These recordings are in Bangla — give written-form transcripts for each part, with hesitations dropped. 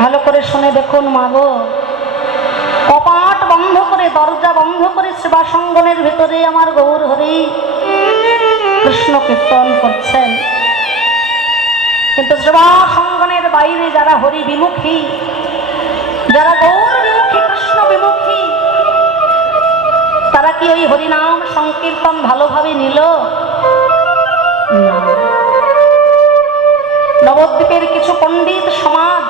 ভালো করে শুনে দেখুন মাগো, কপাট বন্ধ করে, দরজা বন্ধ করে সেবা সঙ্গনের ভেতরে আমার গৌর হরি কৃষ্ণ কীর্তন করছেন। কিন্তু সেবা সঙ্গনের বাইরে যারা হরি বিমুখী, যারা গৌর বিমুখী, কৃষ্ণ বিমুখী, তারা কি ওই হরিনাম সংকীর্তন ভালোভাবে নিল? নবদ্বীপের কিছু পণ্ডিত সমাজ,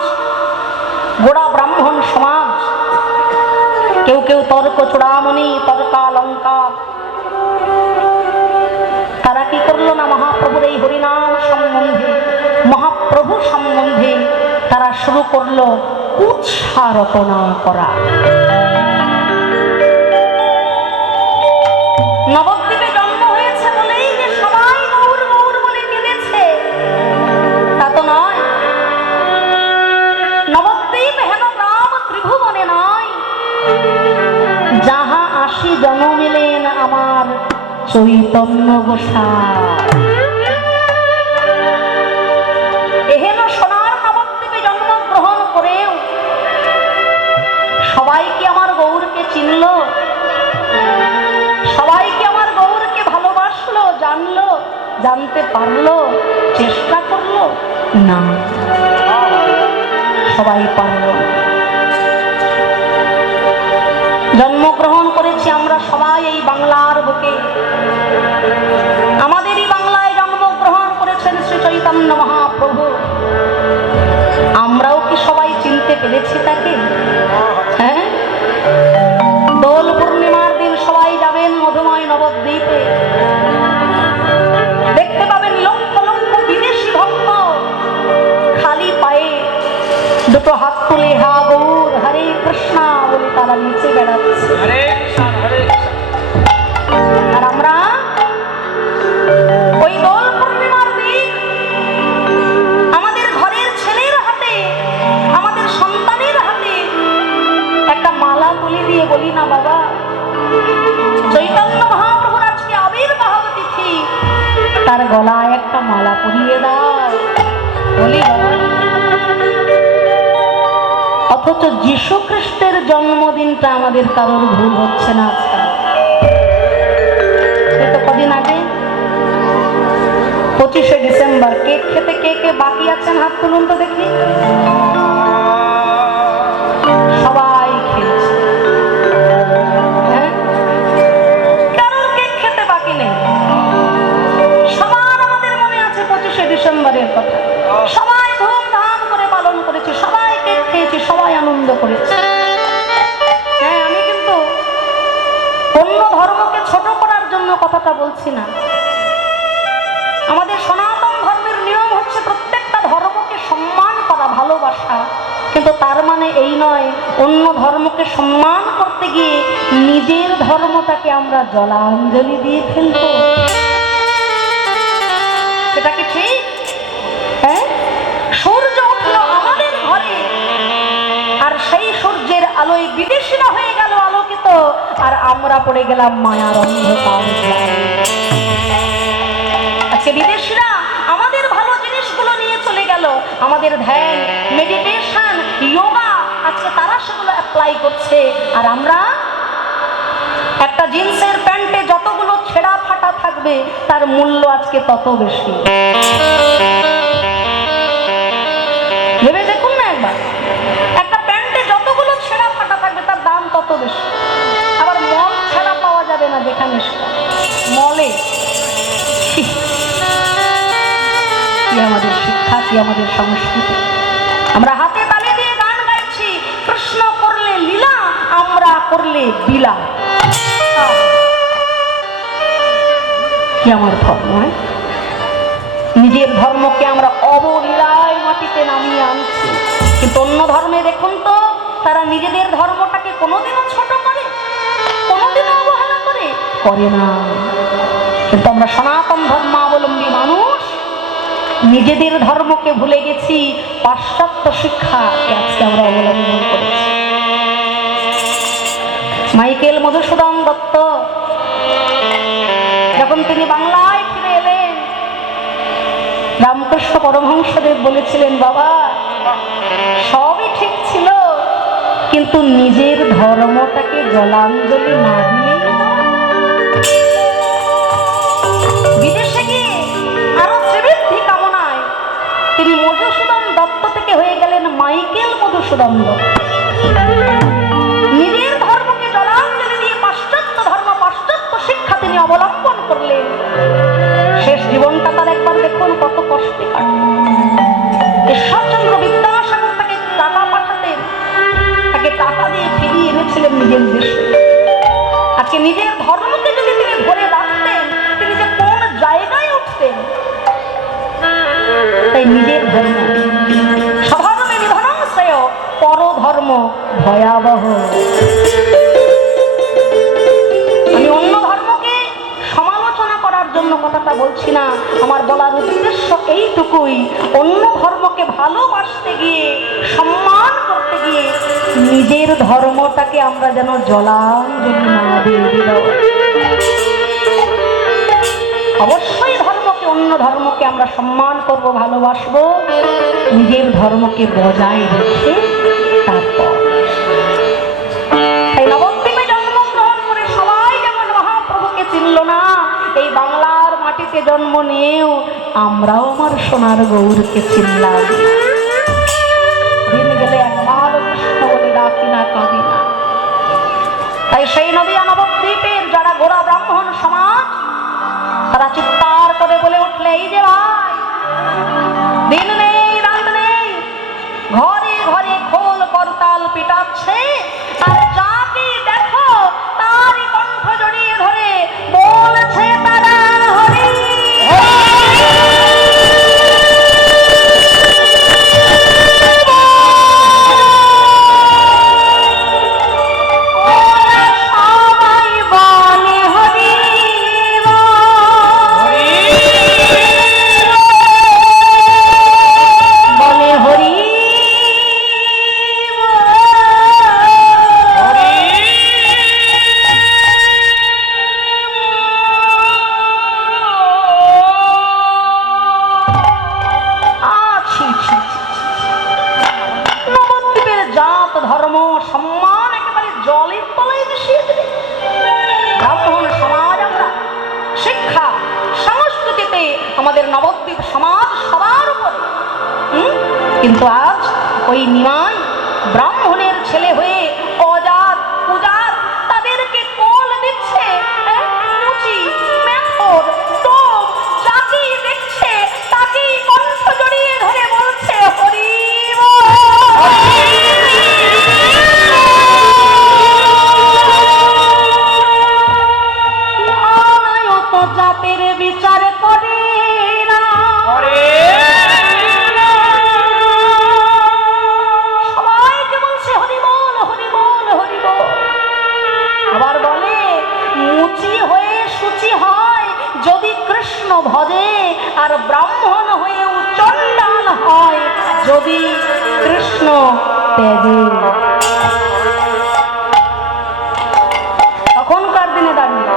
গোড়া ব্রাহ্মণ সমাজ, কেউ কেউ তর্ক চূড়ামণি, তর্কালঙ্কার, তারা কি করলো না, মহাপ্রভুর এই হরিনাম সম্বন্ধে, মহাপ্রভু সম্বন্ধে তারা শুরু করলো কুৎসা রটনা করা। নবদ্বীপে জন্ম হয়েছে বলেই যে সবাই গৌর গৌর বলে কেঁদেছে তা তো নয়। নবদ্বীপ হেন গ্রাম ত্রিভুবনে নয়, যাহা আসি জন্মিলেন আমার চৈতন্য গোসাই। এহেন সোনার নবদ্বীপে জন্মগ্রহণ করেও সবাই কি আমার গৌরকে চিনল? সবাই কি আমার গৌরকে ভালোবাসলো, জানলো, জানতে পারলো, চেষ্টা করলো? না, সবাই পারল না। জন্মগ্রহণ করেছি আমরা সবাই এই বাংলার বুকে। আমাদেরই বাংলায় জন্মগ্রহণ করেছেন শ্রী চৈতন্য মহাপ্রভু। আমরাও কি সবাই চিনতে পেরেছি তাকে? হ্যাঁ, দোল পূর্ণিমার দিন সবাই যাবেন মধুময় নবদ্বীপে, দেখতে পাবেন লক্ষ লক্ষ বিদেশি ভক্ত খালি পায়ে দুটো হাত তুলে হা গৌর হরে কৃষ্ণ বলে তারা নিচে বেড়াচ্ছে। আর আমরা ওই দোল পূর্ণিমার দিন আমাদের ঘরের ছেলের হাতে, আমাদের সন্তানের হাতে একটা মালা তুলে দিয়ে বলি না, বাবা চৈতন্য মহাপ্রভুর আজকে আবির্ভাব তিথি, তার গলায় একটা মালা পরিয়ে দাও, বলি বাবা। অথচ যীশু খ্রিস্টের জন্মদিনটা আমাদের কারোর ভুল হচ্ছে না। তো কদিন আগে 25শে ডিসেম্বর কেক খেতে কে কে বাকি আছেন হাত তুলুন তো দেখি। সবাই খেয়েছে, হ্যাঁ, কারোর কেক খেতে বাকি নেই। সবার আমাদের মনে আছে 25শে ডিসেম্বরের কথা। সবাই ধুমধাম করে পালন করেছি, সবাই কেক খেয়েছি, সবাই আনন্দ করেছি। হ্যাঁ, আমি কিন্তু অন্য ধর্মকে ছোট করার জন্য কথাটা বলছি না। আমাদের সনাতন ধর্মের নিয়ম হচ্ছে প্রত্যেকটা ধর্মকে সম্মান করা, ভালোবাসা। কিন্তু তার মানে এই নয় অন্য ধর্মকে সম্মান করতে গিয়ে নিজের ধর্মটাকে আমরা জলাঞ্জলি দিয়ে ফেলবো। সেটা কি ঠিক? হ্যাঁ, সূর্য উঠলো আমাদের ঘরে, আর সেই সূর্যের আলোয় বিদেশিরা হয়ে গেল আলোকিত, আর আমরা পড়ে গেলাম মায়ার অন্ধকার। আজকে বিদেশিরা আমাদের ভালো জিনিসগুলো নিয়ে চলে গেল, আমাদের ধ্যান, মেডিটেশন, যোগা, আজকে তারা সেগুলো অ্যাপ্লাই করছে। আর আমরা একটা জিন্সের প্যান্টে যতগুলো ছেঁড়া ফাটা থাকবে তার মূল্য আজকে তত বেশি। ভেবে দেখুন না একবার, একটা প্যান্টে যতগুলো ছেঁড়া ফাটা থাকবে তার দাম তত বেশি। আবার মল ছাড়া পাওয়া যাবে না, যেখানে মলে। কি আমাদের শিক্ষা, কি আমাদের সংস্কৃতি! আমরা হাতে তালি দিয়ে গান গাইছি, কৃষ্ণ করলে লীলা, আমরা করলে বিলা। কি আমার ধর্ম! নিজের ধর্মকে আমরা অবলীলায় মাটিতে নামিয়ে আনছি। কিন্তু অন্য ধর্মে দেখুন তো, তারা নিজেদের ধর্মটাকে কোনোদিনও ছোট করে, কোনোদিনও অবহেলা করে না। কিন্তু আমরা সনাতন ধর্মাবলম্বী মানুষ নিজেদের ধর্মকে ভুলে গেছি, পাশ্চাত্য শিক্ষাকে আজকে আমরা অবলম্বন করেছি। মাইকেল মধুসূদন দত্ত যখন তিনি বাংলায় ফিরে এলেন, রামকৃষ্ণ পরমহংসদেব বলেছিলেন, বাবা সবই ঠিক কিন্তু নিজের ধর্মটাকে জলাঞ্জলি না দিলে বিদেশে গিয়ে আরো শ্রীবৃদ্ধি কামনায় তিনি মধুসূদন দত্ত থেকে হয়ে গেলেন মাইকেল মধুসূদন দত্ত। নিজের ধর্মকে জলাঞ্জলি দিয়ে পাশ্চাত্য ধর্ম পাশ্চাত্য শিক্ষা তিনি অবলম্বন করলেন। শেষ জীবনটা তার একবার দেখুন কত কষ্টে কাটল। ঈশ্বরচন্দ্র বিদ্যাসাগর তাকে টাকা পাঠাতেন, তাকে টাকা দিয়ে ফিরিয়ে এনেছিলেন নিজের দেশে। আজকে নিজের ধর্মকে যদি তিনি ধরে রাখতেন তিনি যে কোন জায়গায় উঠতেন। তাই নিজের ধর্ম স্বধর্মে নিধনং শ্রেয়, পরধর্ম ভয়াবহ। আমি অন্য ধর্মকে সমালোচনা করার জন্য কথাটা বলছি না, আমার বলার উদ্দেশ্য এইটুকুই, অন্য ধর্মকে ভালোবাসতে গিয়ে সম্মান করতে গিয়ে নিজের ধর্মটাকে আমরা যেন জলাঞ্জলি না দিয়ে দাও। অবশ্যই ধর্মকে অন্য ধর্মকে আমরা সম্মান করব, ভালোবাসবো, নিজের ধর্মকে বজায় রেখে তারপর। তাই নবদ্বীপে জন্মগ্রহণ করে সবাই যেমন মহাপ্রভুকে চিনল না, এই বাংলার মাটিতে জন্ম নিয়েও আমরাও আমার সোনার গৌরকে চিনলাম। দিন গেলে একবার কৃষ্ণ বলে ডাকি না, কাঁদি না। তাই সেই নদিয়া নবদ্বীপের যারা গোড়া ব্রাহ্মণ সমাজ তারা চিৎকার করে বলে উঠলে, এই যে ভাই, দিন নেই রাত নেই, ঘরে ঘরে খোল করতাল পিটাচ্ছে, আর যাকে দেখো তারই কণ্ঠ জড়িয়ে ধরে বলছে তারা হরি। আমাদের নবদ্বীপ সমাজ সবার উপরে, কিন্তু আজ ওই নিমাই ব্রাহ্মণের ছেলে হয়ে অজাত পূজাত তাদেরকে কোল দিচ্ছে, মুচি মেথর টোপ যাকেই দেখছে তাকেই কণ্ঠ জড়িয়ে ধরে বলছে হরি জাতের বিচার করে না, সবাইকে বলছে হরি বল হরি বল হরি বল। আবার বলে মুচি হয়ে শুচি হয় যদি কৃষ্ণ ভজে, আর ব্রাহ্মণ হয়েও চণ্ডাল হয় যদি কৃষ্ণ তেজে। তখনকার দিনে দাঁড়িয়ে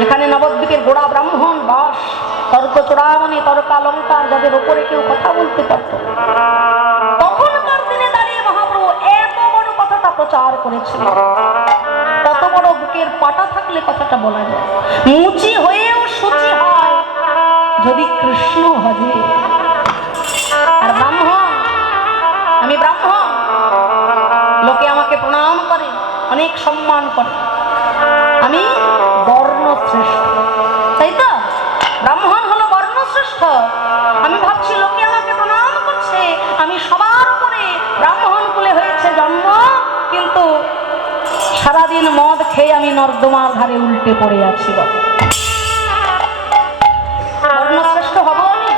যেখানে নবদ্বীপের গোড়া ব্রাহ্মণ বাস, তর্ক চূড়ামণি তর্কালঙ্কার যাদের উপরে কেউ কথা বলতে পারত, তখনকার দিনে দাঁড়িয়ে মহাপ্রভু এত বড় কথাটা প্রচার করেছিল। কত বড় বুকের পাটা থাকলে কথাটা বলা যায়, মুচি হয়েও শুচি হয় যদি কৃষ্ণ ভজে। আর ব্রাহ্মণ, আমি ব্রাহ্মণ, লোকে আমাকে প্রণাম করে, অনেক সম্মান করে, আমি বর্ণশ্রেষ্ঠ, তাই তো? ব্রাহ্মণ হলো বর্ণশ্রেষ্ঠ। আমি ভাবছি লোকে আমাকে প্রণাম করছে, আমি সবার উপরে, ব্রাহ্মণ কুলে হয়েছে জন্ম, কিন্তু সারাদিন মদ খেয়ে আমি নর্দমার ধারে উল্টে পড়ে আছি। বর্ণশ্রেষ্ঠ হব আমি?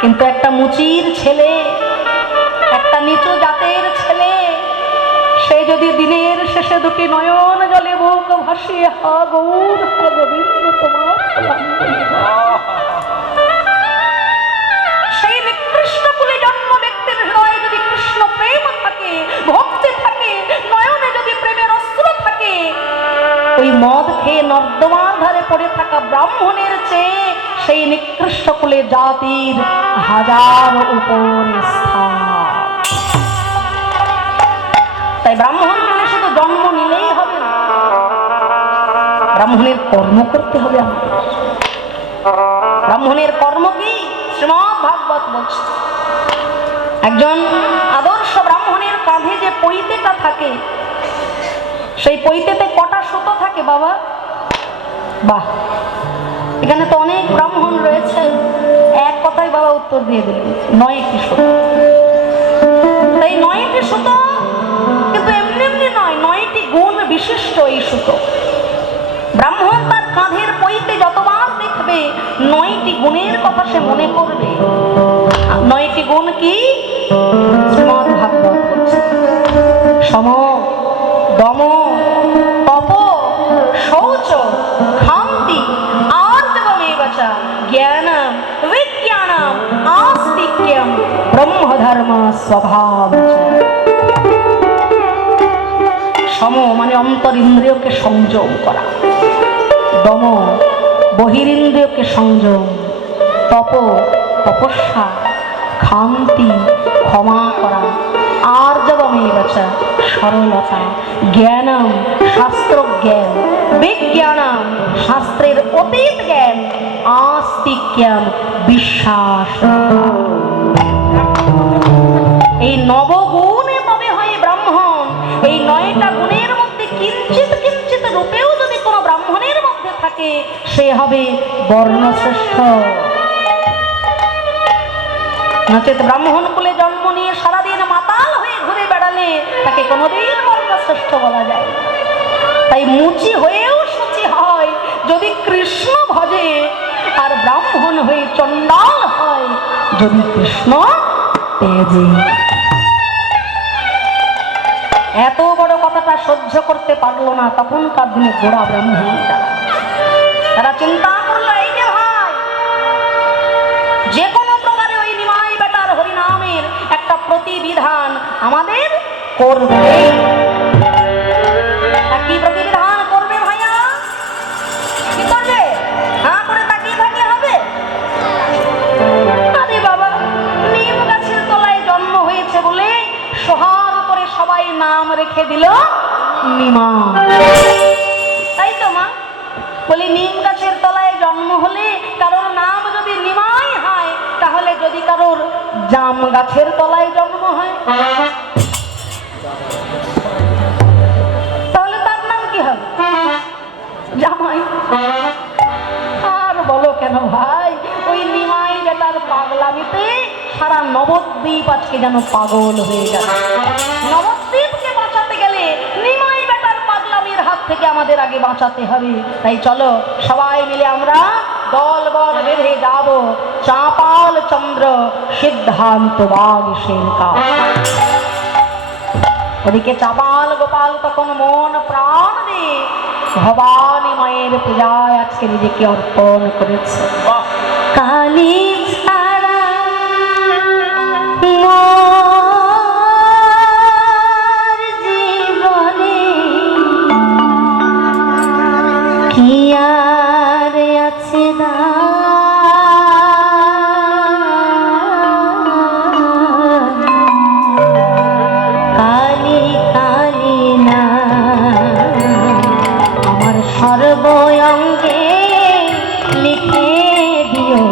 কিন্তু একটা মুচির ছেলে, একটা নিচু জাতের ছেলে, সে যদি দিনের শেষে দুটি নয়ন জলে বুক ভাসিয়ে হা গৌর হা গোবিন্দ তোমার, সেই নিকৃষ্ট কুলে জন্ম ব্যক্তির হৃদয়ে যদি কৃষ্ণ প্রেম থাকে, ভক্তি থাকে, নয়নে যদি প্রেমের অস্ত্র থাকে, ওই মদ খেয়ে নর্দমার ধারে পড়ে থাকা ব্রাহ্মণের চেয়ে সেই নিকৃষ্ট কুলে জাতির হাজার উপরে স্থান। ব্রাহ্মণ বলে শুধু জন্ম নিলেই হবে না, ব্রাহ্মণের কর্ম করতে হবে আমাদের। ব্রাহ্মণের কর্ম কি? শ্রীমদ্ ভাগবত বলছে, একজন আদর্শ ব্রাহ্মণের কাঁধে যে পৈতেটা থাকে, সেই পৈতেতে কটা সুতো থাকে বাবা? বাহ, এখানে তো অনেক ব্রাহ্মণ রয়েছে, এক কথাই বাবা উত্তর দিয়ে দিলেন, 9টি সুতো। এই 9টি সুতো কিন্তু এমনি এমনি নয়, 9টি গুণ বিশিষ্ট এই সুতো। ব্রাহ্মণ তার কাঁধের পৈতে যতবার দেখবে 9টি গুণের কথা সে মনে করবে। 9টি গুণ কি? শ্রীমদ্ ভাগবত বলছে, সম, দম, তপ, শৌচ, ক্ষান্তি, আর্জবমেবচ, জ্ঞানম, বিজ্ঞানম, আস্তিক্যম, ব্রহ্মধর্ম স্বভাব। সম মানে অন্তর ইন্দ্রিয়কে সংযম করা, দম বহিরিন্দ্রিয়কে সংযম, তপ তপস্যা, ক্ষান্তি ক্ষমা করা, আর্জবমেবচ সরলতা, জ্ঞানম শাস্ত্র জ্ঞান, বিজ্ঞানম শাস্ত্রের অতীত জ্ঞান, আস্তিক্যম বিশ্বাস। এই নবগুণে তবে হয় ব্রাহ্মণ। এই 9টা গুণের মধ্যে কিঞ্চিত কিঞ্চিত রূপেও যদি কোনো ব্রাহ্মণের মধ্যে থাকে, সে হবে বর্ণশ্রেষ্ঠ। নচেত ব্রাহ্মণ কুলে জন্ম নিয়ে সারাদিন মাতাল হয়ে ঘুরে বেড়ালে তাকে কোনোদিন বর্ণশ্রেষ্ঠ বলা যায় না। তাই মুচি হয়েও শুচি হয় যদি কৃষ্ণ ভজে, আর ব্রাহ্মণ হয়ে চণ্ডাল হয় যদি কৃষ্ণ তেজে। এত বড় কথাটা সহ্য করতে পারলো না তখনকার দিনে গোড়া ব্রাহ্মণ যারা, তারা চিন্তা করলো, এই যে ভাই, যে কোনো প্রকারে ওই নিমাই বেটার হরিনামের একটা প্রতিবিধান আমাদের করবে। কি প্রতিবিধান করবে ভাইয়া? কি করবে? হ্যাঁ করে তাকিয়ে থাকলে হবে? আরে বাবা, নিম গাছের তলায় জন্ম হয়েছে বলে সোহার করে সবাই নাম রেখে দিল নিমা। তাই তো মা বলি, নিম গাছের তলায় জন্ম হলে কারোর নাম যদি নিমাই হয়, তাহলে যদি কারোর জাম গাছের তলায় জন্ম হয় তাহলে তার নাম কি হবে? জামাই। আর বলো কেন ভাই, ওই নিমাই বেটার পাগলামিতে সারা নবদ্বীপ আজকে যেন পাগল হয়ে গেছে। নবদ্বীপকে বাঁচাতে গেলে নিমাই বেটার পাগলামির হাত থেকে আমাদের আগে বাঁচাতে হবে। তাই চলো সবাই মিলে আমরা দল বল বেঁধে যাব চাপাল চন্দ্র সিদ্ধান্ত বাগীশের কাছে। ওদিকে চাপাল গোপাল তখন মন প্রাণ দিয়ে ভবানী মায়ের পূজায় আজকে নিজেকে অর্পণ করেছে। কালী ছাড়া জীবনে কি আর আছে না, কালী কালী না আমার সর্বঙ্গে লিখে দিও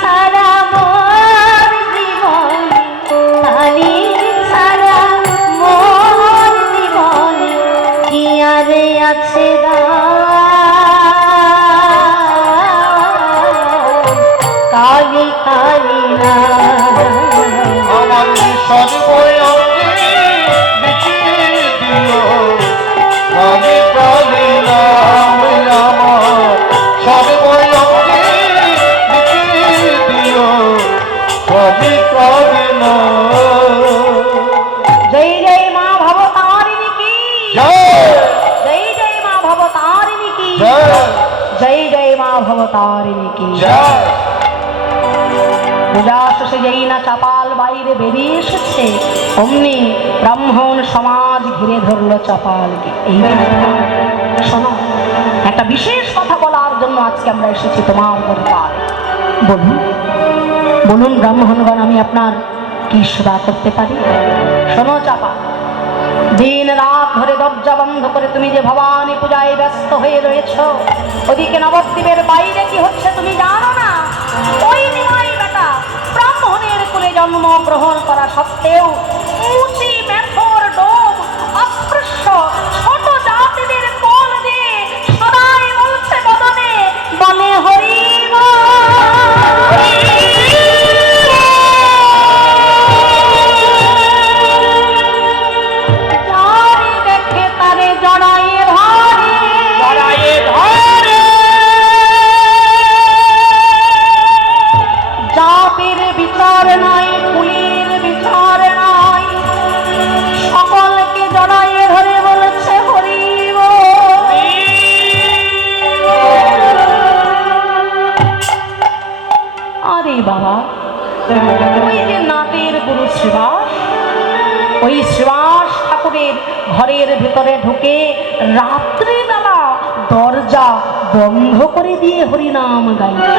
সারা মোর জীবনে, কালি সারা মোর জীবনে কি আর আছে কালি কালি না আমার সর্বঙ্গে লিখিয়ে দিও কালি কালি নাম, আমার সর্বঙ্গে লিখিয়ে দিও কালি কালি নাম। জয় জয় মা ভবতারিণী কি, জয় জয় জয় মা ভবতারিণী কি, জয় জয় জয় মা ভবতারিণী কি। জয়। পূজা শেষে যেই না চাপাল বাইরে বেরিয়ে এসেছে, অমনি ব্রাহ্মণ সমাজ ঘিরে ধরলো চাপালকে। এই শোনো, একটা বিশেষ কথা বলার জন্য আজকে আমরা এসেছি তোমার দরবারে। বলুন বলুন ব্রাহ্মণগণ, আমি আপনার কি সেবা করতে পারি? শোনো চাপা, দিন রাত ধরে দরজা বন্ধ করে তুমি যে ভবানী পূজায় ব্যস্ত হয়ে রয়েছ, ওদিকে নবদ্বীপের বাইরে কি হচ্ছে তুমি জানো না? ওই নিমাই বেটা ব্রাহ্মণের কুলে জন্ম গ্রহণ করা সত্ত্বেও উঁচি মেথর ডোম অস্পৃশ্য ছোট জাতিদের কোল দিয়ে সদাই বলছে বদনে, বলে হরি বাবা। ওই যে নাটের গুরু শ্রীবাস, ওই শ্রীবাস ঠাকুরের ঘরের ভেতরে ঢুকে রাত্রিবেলা দরজা বন্ধ করে দিয়ে হরিনাম গাইছে।